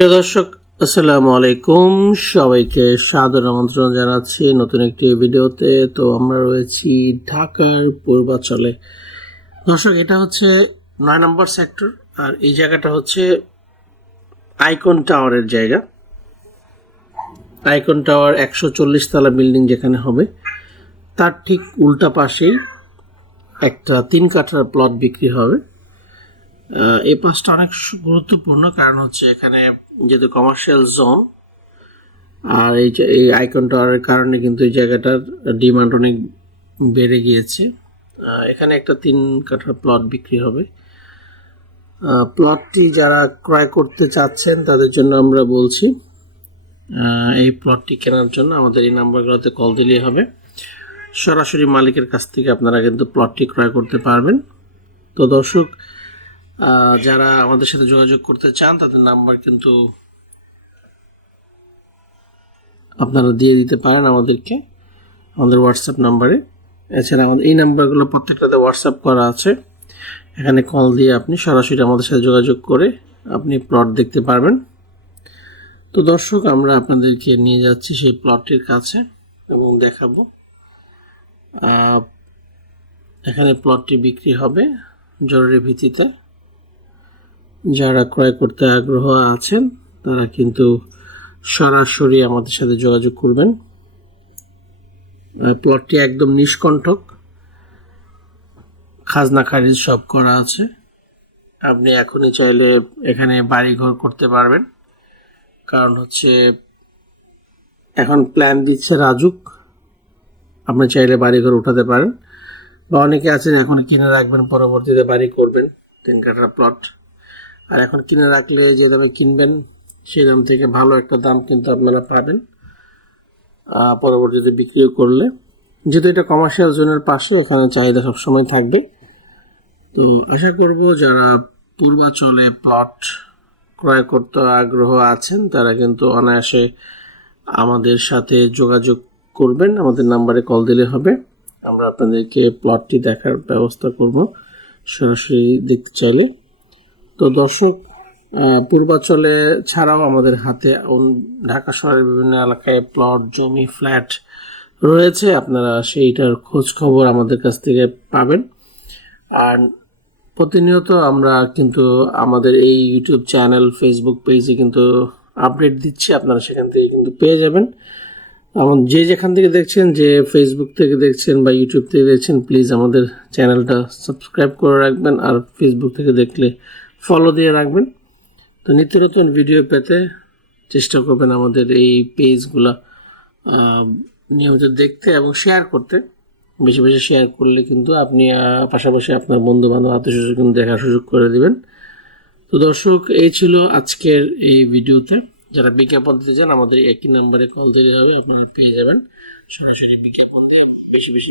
প্রিয় দর্শক, আসসালামু আলাইকুম। সবাইকে সাদর আমন্ত্রণ জানাচ্ছি নতুন একটি ভিডিওতে। তো আমরা রয়েছি ঢাকার পূর্বাঞ্চলে। দর্শক, এটা হচ্ছে 9 নম্বর সেক্টর, আর এই জায়গাটা হচ্ছে আইকন টাওয়ারের জায়গা। আইকন টাওয়ার 140 তলা বিল্ডিং যেখানে হবে, তার ঠিক উল্টা পাশেই একটা 3 কাঠার প্লট বিক্রি হবে। এই পাশটা অনেক গুরুত্বপূর্ণ, কারণ হচ্ছে এখানে যেহেতু কমার্শিয়াল জোন, আর এই আইকন টাওয়ারের কারণে কিন্তু এই জায়গাটার ডিমান্ড অনেক বেড়ে গিয়েছে। এখানে একটা 3 কাঠার প্লট বিক্রি হবে। প্লটটি যারা ক্রয় করতে চাচ্ছেন তাদের জন্য আমরা বলছি, এই প্লটটি কেনার জন্য আমাদের এই নাম্বারগুলোতে কল দিলেই হবে। সরাসরি মালিকের কাছ থেকে আপনারা কিন্তু প্লটটি ক্রয় করতে পারবেন। তো দর্শক, যারা আমাদের সাথে যোগাযোগ করতে চান তাদের নাম্বার কিন্তু আপনারা দিয়ে দিতে পারেন আমাদেরকে, আমাদের হোয়াটসঅ্যাপ নাম্বারে। এছাড়া আমাদের এই নাম্বারগুলো প্রত্যেকটাতে হোয়াটসঅ্যাপ করা আছে। এখানে কল দিয়ে আপনি সরাসরি আমাদের সাথে যোগাযোগ করে আপনি প্লট দেখতে পারবেন। তো দর্শক, আমরা আপনাদেরকে নিয়ে যাচ্ছি সেই প্লটটির কাছে এবং দেখাবো। এখানে প্লটটি বিক্রি হবে জরুরি ভিত্তিতে। যারা ক্রয় করতে আগ্রহ আছেন তারা কিন্তু সরাসরি আমাদের সাথে যোগাযোগ করবেন। প্লটটি একদম নিষ্কণ্টক, খাজনা খারিজ সব করা আছে। আপনি এখনই চাইলে এখানে বাড়িঘর করতে পারবেন, কারণ হচ্ছে এখন প্ল্যান দিচ্ছে রাজুক। আপনি চাইলে বাড়িঘর উঠাতে পারেন, বা অনেকে আছেন এখন কিনে রাখবেন, পরবর্তীতে বাড়ি করবেন। 3 কাঠার প্লট, আর এখন কিনে রাখলে যে দামে কিনবেন সেই দাম থেকে ভালো একটা দাম কিন্তু আপনারা পাবেন পরবর্তীতে বিক্রিও করলে। যেহেতু এটা কমার্শিয়াল জোনের পাশে, ওখানে চাহিদা সবসময় থাকবে। তো আশা করব যারা পূর্বাঞ্চলে প্লট ক্রয় করতে আগ্রহ আছেন তারা কিন্তু অনায়াসে আমাদের সাথে যোগাযোগ করবেন। আমাদের নাম্বারে কল দিলে হবে, আমরা আপনাদেরকে প্লটটি দেখার ব্যবস্থা করব সরাসরি দেখতে চাইলে। তো দর্শক, পূর্বাঞ্চলে ছাড়াও আমাদের হাতে ঢাকা শহরের বিভিন্ন এলাকায় প্লট, জমি, ফ্ল্যাট রয়েছে। আপনারা সেইটার খোঁজ খবর আমাদের কাছ থেকে পাবেন। আর প্রতিনিয়ত আমরা কিন্তু আমাদের এই ইউটিউব চ্যানেল, ফেসবুক পেজে কিন্তু আপডেট দিচ্ছি, আপনারা সেখান থেকে কিন্তু পেয়ে যাবেন। যে যেখান থেকে দেখছেন, যে ফেসবুক থেকে দেখছেন বা ইউটিউব থেকে দেখছেন, প্লিজ আমাদের চ্যানেলটা সাবস্ক্রাইব করে রাখবেন, আর ফেসবুক থেকে দেখলে ফলো দিয়ে রাখবেন। তো নিত্য নতুন ভিডিও পেতে চেষ্টা করবেন আমাদের এই পেজগুলা নিয়মিত দেখতে এবং শেয়ার করতে। বেশি বেশি শেয়ার করলে কিন্তু আপনি পাশাপাশি আপনার বন্ধু বান্ধব, আত্মীয়স্বজন কিন্তু দেখার সুযোগ করে দিবেন। তো দর্শক, এই ছিল আজকের এই ভিডিওতে। যারা বিজ্ঞাপন দিতে চান আমাদের একই নাম্বারে কল দিলে হবে, আপনারা পেয়ে যাবেন। সরাসরি বিজ্ঞাপন দিয়ে বেশি বেশি